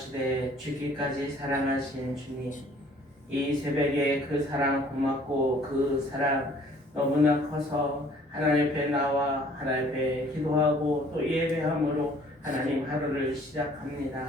사랑하시되 죽기까지 사랑하신 주님, 이 새벽에 그 사랑 고맙고 그 사랑 너무나 커서 하나님 앞에 나와 하나님 앞에 기도하고 또 예배함으로 하나님 하루를 시작합니다.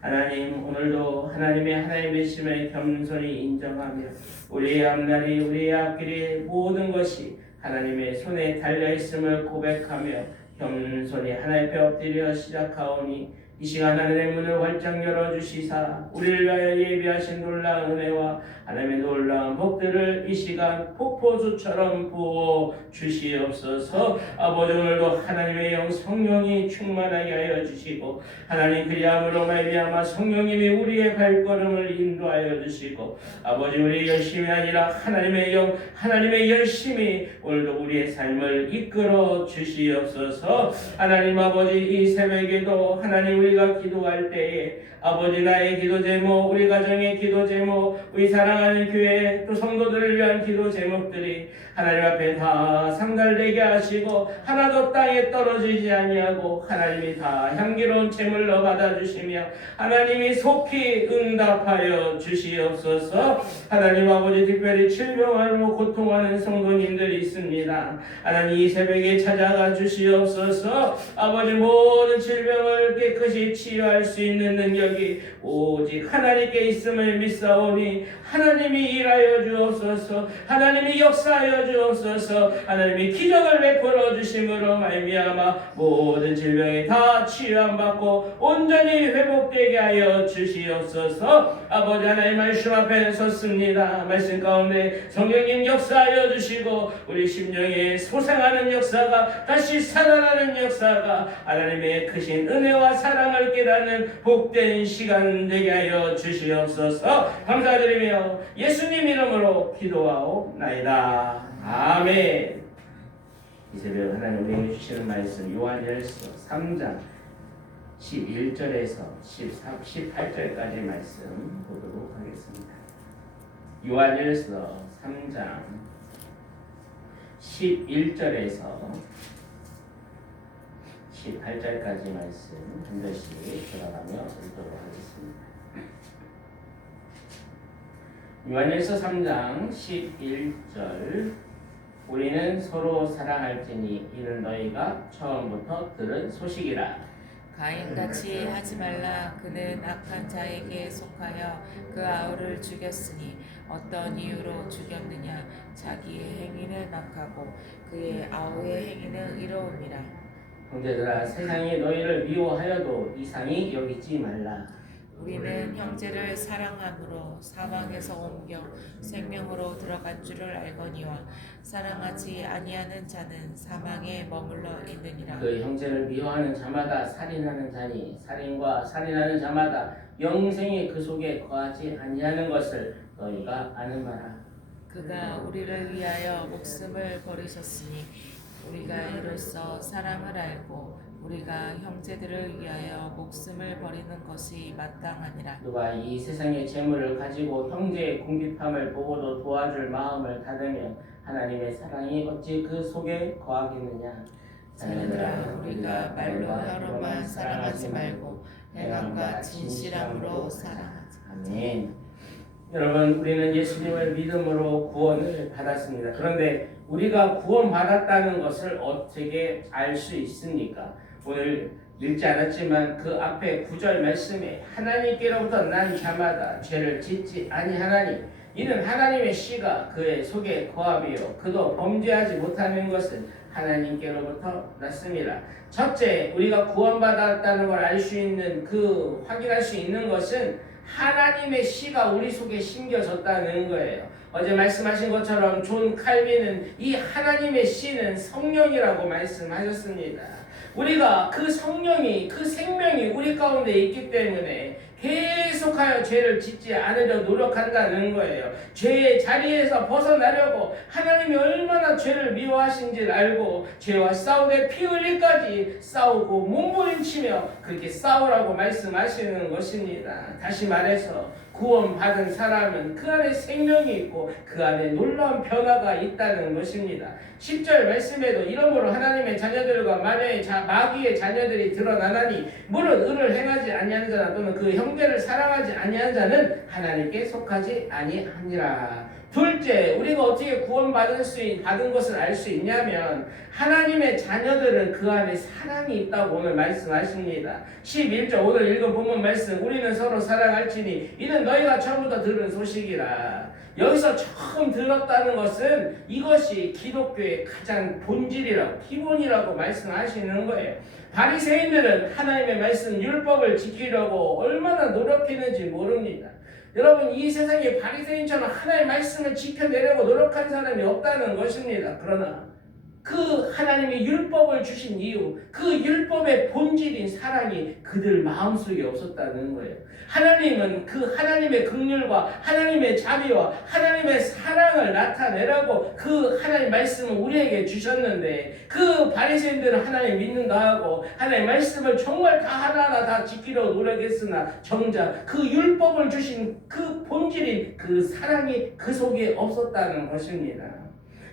하나님, 오늘도 하나님의 되심을 겸손히 인정하며 우리의 앞날이 우리의 앞길이 모든 것이 하나님의 손에 달려있음을 고백하며 겸손히 하나님 앞에 엎드려 시작하오니, 이 시간 하늘의 문을 활짝 열어주시사 우리를 위하여 예비하신 놀라운 은혜와 하나님의 놀라운 복들을 이 시간 폭포수처럼 부어 주시옵소서. 아버지, 오늘도 하나님의 영 성령이 충만하게 하여 주시고 하나님 그리함으로 말미암아 성령님이 우리의 발걸음을 인도하여 주시고, 아버지, 우리의 열심이 아니라 하나님의 영 하나님의 열심이 오늘도 우리의 삶을 이끌어 주시옵소서. 하나님 아버지, 이 새벽에도 하나님 우리가 기도할 때에 아버지, 나의 기도 제목, 우리 가정의 기도 제목, 우리 사랑하는 교회 또 성도들을 위한 기도 제목들이 하나님 앞에 다 상달되게 하시고 하나도 땅에 떨어지지 아니하고 하나님이 다 향기로운 제물로 받아주시며 하나님이 속히 응답하여 주시옵소서. 하나님 아버지, 특별히 질병으로 고통하는 성도님들이 있습니다. 하나님, 이 새벽에 찾아가 주시옵소서. 아버지, 모든 질병을 깨끗이 치유할 수 있는 능력이 오직 하나님께 있음을 믿사오니 하나님이 일하여 주옵소서. 하나님이 역사하여 주옵소서. 하나님이 기적을 베풀어 주심으로 말미암아 모든 질병이 다 치유함받고 온전히 회복되게 하여 주시옵소서. 아버지, 하나님 말씀 앞에 섰습니다. 말씀 가운데 성령님 역사하여 주시고 우리 심령에 소생하는 역사가 다시 살아나는 역사가 하나님의 크신 은혜와 사랑을 깨닫는 복된 시간 되게 하여 주시옵소서. 감사드리며 예수님 이름으로 기도하옵나이다. 아멘. 이 새벽 하나님 우리에게 주시는 말씀 요한일서 3장 11절에서 18절까지 말씀 보도록 하겠습니다. 요한일서 3장 11절에서 18절까지 말씀 한 절씩 돌아가며 읽도록 하겠습니다. 요한일서 3장 11절, 우리는 서로 사랑할지니 이는 너희가 처음부터 들은 소식이라. 가인같이 하지 말라. 그는 악한 자에게 속하여 그 아우를 죽였으니 어떤 이유로 죽였느냐? 자기의 행위는 악하고 그의 아우의 행위는 의로움이라. 형제들아, 세상이 너희를 미워하여도 이상히 여기지 말라. 우리는 형제를 사랑함으로 사망에서 옮겨 생명으로 들어간 줄을 알거니와 사랑하지 아니하는 자는 사망에 머물러 있느니라. 그 형제를 미워하는 자마다 살인하는 자니 살인과 살인하는 자마다 영생이 그 속에 거하지 아니하는 것을 너희가 아는 바라. 그가 우리를 위하여 목숨을 버리셨으니 우리가 이로써 사랑을 알고 우리가 형제들을 위하여 목숨을 버리는 것이 마땅하니라. 누가 이 세상의 재물을 가지고 형제의 궁핍함을 보고도 도와줄 마음을 닫으면 하나님의 사랑이 어찌 그 속에 거하겠느냐. 자녀들아, 우리가 말로 혀로만 사랑하지 말고 행함과 진실함으로 사랑하자. 아멘. 여러분, 우리는 예수님을 믿음으로 구원을 받았습니다. 그런데 우리가 구원받았다는 것을 어떻게 알 수 있습니까? 오늘 읽지 않았지만 그 앞에 9절 말씀에 하나님께로부터 난 자마다 죄를 짓지 아니하나니 이는 하나님의 씨가 그의 속에 거하며 그도 범죄하지 못하는 것은 하나님께로부터 났습니다. 첫째, 우리가 구원받았다는 걸 알 수 있는 확인할 수 있는 것은 하나님의 씨가 우리 속에 심겨졌다는 거예요. 어제 말씀하신 것처럼 존 칼빈은 이 하나님의 씨는 성령이라고 말씀하셨습니다. 우리가 그 성령이, 그 생명이 우리 가운데 있기 때문에 계속하여 죄를 짓지 않으려 노력한다는 거예요. 죄의 자리에서 벗어나려고 하나님이 얼마나 죄를 미워하신지를 알고 죄와 싸우되 피 흘리까지 싸우고 몸부림치며 그렇게 싸우라고 말씀하시는 것입니다. 다시 말해서 구원받은 사람은 그 안에 생명이 있고 그 안에 놀라운 변화가 있다는 것입니다. 10절 말씀에도 이러므로 하나님의 자녀들과 마귀의 자녀들이 드러나나니 무릇 의를 행하지 아니하는 자나 또는 그 형제를 사랑하지 아니하는 자는 하나님께 속하지 아니하니라. 둘째, 우리가 어떻게 받은 것을 알 수 있냐면 하나님의 자녀들은 그 안에 사랑이 있다고 오늘 말씀하십니다. 11절 오늘 읽은 본문 말씀, 우리는 서로 사랑할지니 이는 너희가 처음부터 들은 소식이라. 여기서 처음 들었다는 것은 이것이 기독교의 가장 본질이라고, 기본이라고 말씀하시는 거예요. 바리새인들은 하나님의 말씀 율법을 지키려고 얼마나 노력했는지 모릅니다. 여러분, 이 세상에 바리새인처럼 하나님의 말씀을 지켜내려고 노력한 사람이 없다는 것입니다. 그러나 그 하나님이 율법을 주신 이유, 그 율법의 본질인 사랑이 그들 마음속에 없었다는 거예요. 하나님은 그 하나님의 긍휼과 하나님의 자비와 하나님의 사랑을 나타내라고 그 하나님 말씀을 우리에게 주셨는데, 그 바리새인들은 하나님 믿는다 하고 하나님 말씀을 정말 다 하나하나 다 지키려고 노력했으나 정작 그 율법을 주신 그 본질인 그 사랑이 그 속에 없었다는 것입니다.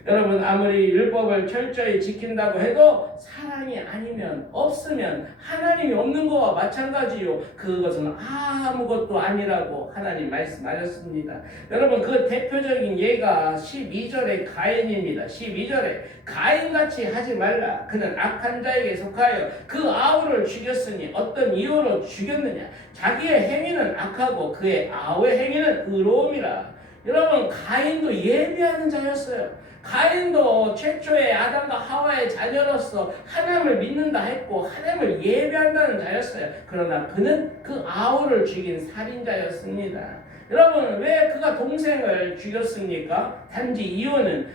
여러분, 아무리 율법을 철저히 지킨다고 해도 사랑이 아니면, 없으면 하나님이 없는 것과 마찬가지요. 그것은 아무것도 아니라고 하나님 말씀하셨습니다. 여러분, 그 대표적인 예가 12절의 가인입니다. 12절에 가인같이 하지 말라. 그는 악한 자에게 속하여 그 아우를 죽였으니 어떤 이유로 죽였느냐. 자기의 행위는 악하고 그의 아우의 행위는 의로움이라. 여러분, 가인도 예비하는 자였어요. 가인도 최초의 아담과 하와의 자녀로서 하나님을 믿는다 했고 하나님을 예배한다는 자였어요. 그러나 그는 그 아우를 죽인 살인자였습니다. 여러분, 왜 그가 동생을 죽였습니까? 단지 이유는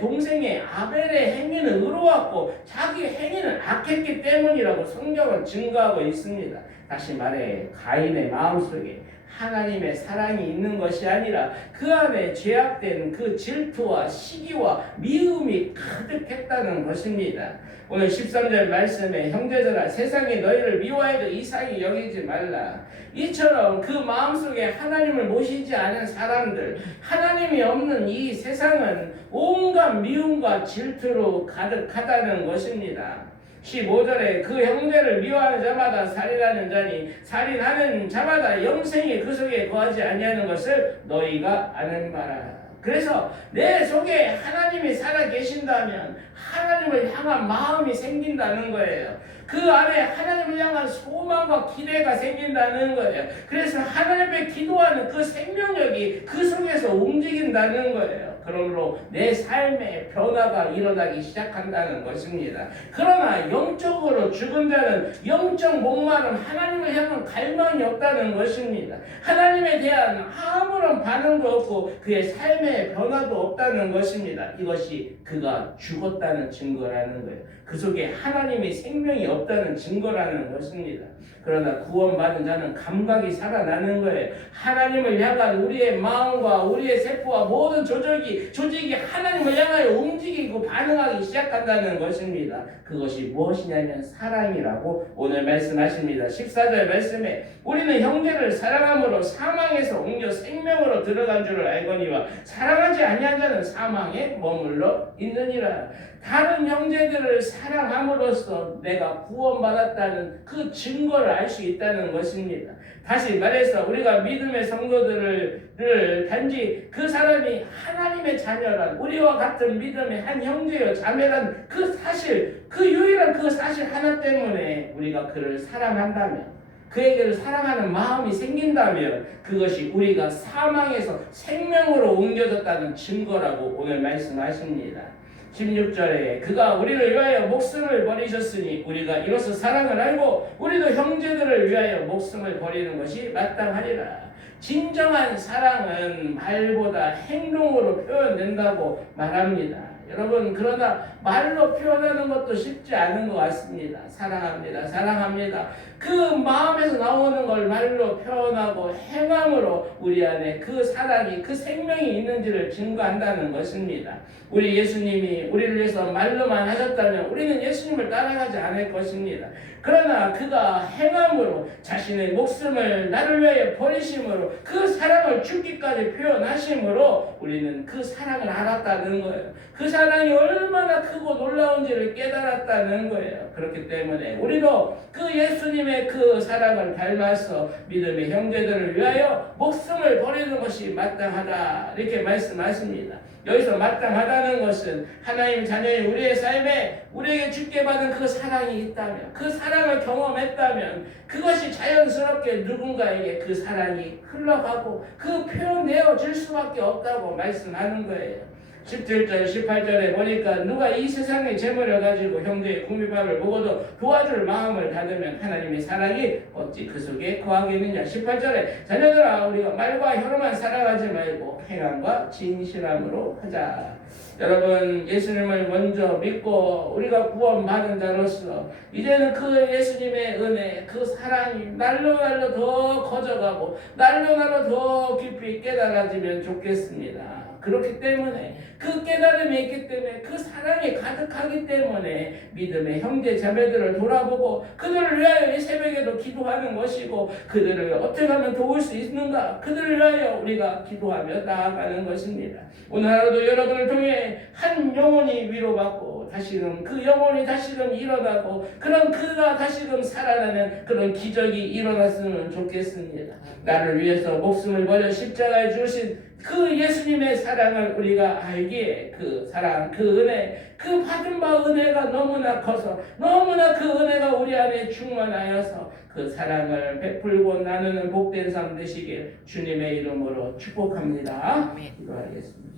동생의 아벨의 행위는 의로웠고 자기 행위는 악했기 때문이라고 성경은 증거하고 있습니다. 다시 말해, 가인의 마음속에 하나님의 사랑이 있는 것이 아니라 그 안에 죄악된 그 질투와 시기와 미움이 가득했다는 것입니다. 오늘 13절 말씀에 형제들아 세상이 너희를 미워해도 이상히 여기지 말라. 이처럼 그 마음속에 하나님을 모시지 않은 사람들, 하나님이 없는 이 세상은 온갖 미움과 질투로 가득하다는 것입니다. 15절에 그 형제를 미워하는 자마다 살인하는 자니 살인하는 자마다 영생이 그 속에 거하지 아니하는 것을 너희가 아는 바라. 그래서 내 속에 하나님이 살아 계신다면 하나님을 향한 마음이 생긴다는 거예요. 그 안에 하나님을 향한 소망과 기대가 생긴다는 거예요. 그래서 하나님 앞에 기도하는 그 생명력이 그 속에서 움직인다는 거예요. 그러므로 내 삶에 변화가 일어나기 시작한다는 것입니다. 그러나 영적으로 죽은 자는 영적 목마름, 하나님을 향한 갈망이 없다는 것입니다. 하나님에 대한 아무런 반응도 없고 그의 삶에 변화도 없다는 것입니다. 이것이 그가 죽었다는 증거라는 거예요. 그 속에 하나님의 생명이 없다는 증거라는 것입니다. 그러나 구원받은 자는 감각이 살아나는 거예요. 하나님을 향한 우리의 마음과 우리의 세포와 모든 조직이 하나님을 향하여 움직이고 반응하기 시작한다는 것입니다. 그것이 무엇이냐면 사랑이라고 오늘 말씀하십니다. 14절 말씀에 우리는 형제를 사랑함으로 사망에서 옮겨 생명으로 들어간 줄을 알거니와 사랑하지 아니한 자는 사망에 머물러 있느니라. 다른 형제들을 사랑함으로써 내가 구원받았다는 그 증거를 알 수 있다는 것입니다. 다시 말해서 우리가 믿음의 성도들을 단지 그 사람이 하나님의 자녀란, 우리와 같은 믿음의 한 형제여 자매란 그 사실, 그 유일한 그 사실 하나 때문에 우리가 그를 사랑한다면, 그에게를 사랑하는 마음이 생긴다면 그것이 우리가 사망에서 생명으로 옮겨졌다는 증거라고 오늘 말씀하십니다. 16절에 그가 우리를 위하여 목숨을 버리셨으니 우리가 이로써 사랑을 알고 우리도 형제들을 위하여 목숨을 버리는 것이 마땅하리라. 진정한 사랑은 말보다 행동으로 표현된다고 말합니다. 여러분, 그러나 말로 표현하는 것도 쉽지 않은 것 같습니다. 사랑합니다. 사랑합니다. 그 마음에서 나오는 걸 말로 표현하고 행함으로 우리 안에 그 사랑이, 그 생명이 있는지를 증거한다는 것입니다. 우리 예수님이 우리를 위해서 말로만 하셨다면 우리는 예수님을 따라가지 않을 것입니다. 그러나 그가 행함으로 자신의 목숨을 나를 위해 버리심으로 그 사랑을 죽기까지 표현하심으로 우리는 그 사랑을 알았다는 거예요. 그 사랑이 얼마나 크고 놀라운지를 깨달았다는 거예요. 그렇기 때문에 우리도 그 예수님의 그 사랑을 닮아서 믿음의 형제들을 위하여 목숨을 버리는 것이 마땅하다, 이렇게 말씀하십니다. 여기서 마땅하다는 것은 하나님 자녀인 우리의 삶에 우리에게 주께 받은 그 사랑이 있다면, 그 사랑을 경험했다면 그것이 자연스럽게 누군가에게 그 사랑이 흘러가고 그 표현되어 질 수밖에 없다고 말씀하는 거예요. 17절, 18절에 보니까 누가 이 세상의 재물을 가지고 형제의 궁핍함을 보고도 도와줄 마음을 닫으면 하나님의 사랑이 어찌 그 속에 거하겠느냐. 18절에 자녀들아, 우리가 말과 혀로만 살아가지 말고 행함과 진실함으로 하자. 여러분, 예수님을 먼저 믿고 우리가 구원받은 자로서 이제는 그 예수님의 은혜, 그 사랑이 날로 더 커져가고 날로 더 깊이 깨달아지면 좋겠습니다. 그렇기 때문에 그 깨달음이 있기 때문에 그 사랑이 가득하기 때문에 믿음의 형제 자매들을 돌아보고 그들을 위하여 이 새벽에도 기도하는 것이고, 그들을 어떻게 하면 도울 수 있는가, 그들을 위하여 우리가 기도하며 나아가는 것입니다. 오늘 하루도 여러분을 통해 한 영혼이 위로받고 다시금 그 영혼이 다시금 일어나고 그런 그가 다시금 살아나는 그런 기적이 일어났으면 좋겠습니다. 나를 위해서 목숨을 버려 십자가에 주신 그 예수님의 사랑을 우리가 알기에 그 사랑, 그 은혜, 그 받은 바 은혜가 너무나 커서 너무나 그 은혜가 우리 안에 충만하여서 그 사랑을 베풀고 나누는 복된 삶 되시길 주님의 이름으로 축복합니다. 기도하겠습니다.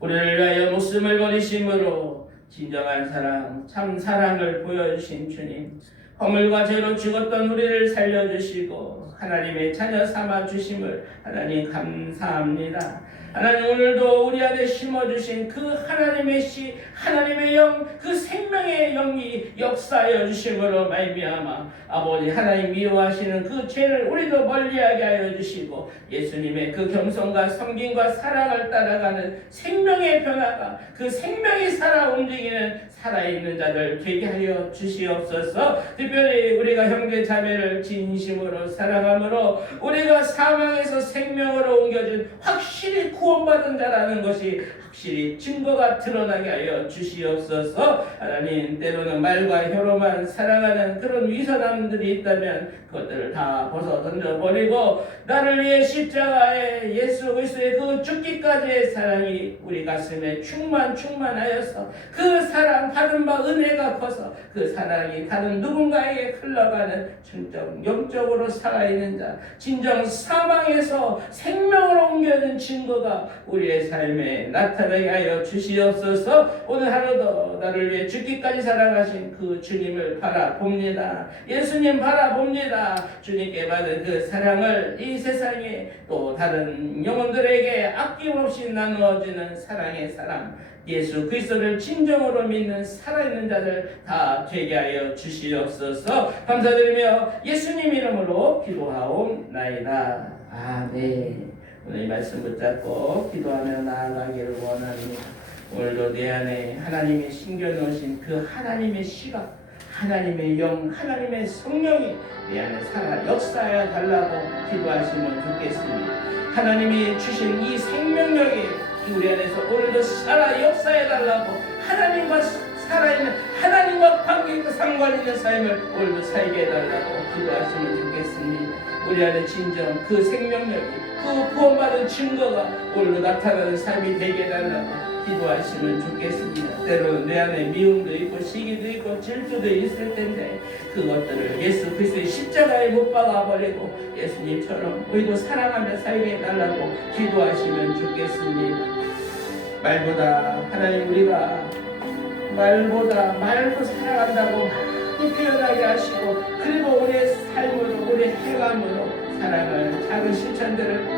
우리를 위하여 목숨을 버리심으로 진정한 사랑, 참 사랑을 보여주신 주님, 허물과 죄로 죽었던 우리를 살려주시고 하나님의 자녀 삼아 주심을 하나님 감사합니다. 하나님, 오늘도 우리 안에 심어주신 그 하나님의 씨, 하나님의 영, 그 생명의 영이 역사하여 주심으로 말미암아 아버지 하나님 미워하시는 그 죄를 우리도 멀리하게 하여 주시고 예수님의 그 겸손과 섬김과 사랑을 따라가는 생명의 변화가, 그 생명이 살아 움직이는 살아있는 자들 되게 하여 주시옵소서. 특별히 우리가 형제 자매를 진심으로 사랑함으로 우리가 사망에서 생명으로 옮겨진 확실히 구원받은 자라는 것이 확실히 증거가 드러나게 하여 주시옵소서. 하나님, 때로는 말과 혀로만 사랑하는 그런 위선함들이 있다면 그것들을 다 벗어 던져버리고 나를 위해 십자가에 예수 그리스도의 그 죽기까지의 사랑이 우리 가슴에 충만하여서 그 사랑 받은 바 은혜가 커서 그 사랑이 다른 누군가에게 흘러가는 진정 영적으로 살아있는 자, 진정 사망에서 생명으로 옮겨진 증거가 우리의 삶에 나타나게 하여 주시옵소서. 오늘 하루도 나를 위해 죽기까지 사랑하신 그 주님을 바라봅니다. 예수님 바라봅니다. 주님께 받은 그 사랑을 이 세상에 또 다른 영혼들에게 아낌없이 나누어지는 사랑의 사람, 예수 그리스도를 진정으로 믿는 살아있는 자들 다 되게 하여 주시옵소서. 감사드리며 예수님 이름으로 기도하옵나이다. 아멘. 오늘 이 말씀 붙잡고 기도하며 나아가기를 원합니다. 오늘도 내 안에 하나님이 심겨놓으신 그 하나님의 시각, 하나님의 영, 하나님의 성령이 내 안에 살아 역사해 달라고 기도하시면 좋겠습니다. 하나님이 주신 이 생명력이 우리 안에서 오늘도 살아 역사해 달라고, 하나님과 살아있는, 하나님과 관계있고 상관 있는 삶을 오늘도 살게 해달라고 기도하시면 좋겠습니다. 우리 안에 진정 그 생명력이, 그 구원받은 증거가 오늘도 나타나는 삶이 되게 해달라고 기도하시면 좋겠습니다. 때로는 내 안에 미움도 있고 시기도 있고 질투도 있을 텐데 그것들을 예수 그리스도의 십자가에 못 박아버리고 예수님처럼 우리도 사랑하며 살게 해달라고 기도하시면 좋겠습니다. 말보다 하나님, 우리가 말로 사랑한다고 많이 표현하게 하시고 그리고 우리의 삶으로, 우리의 행함으로 사랑을 작은 실천들을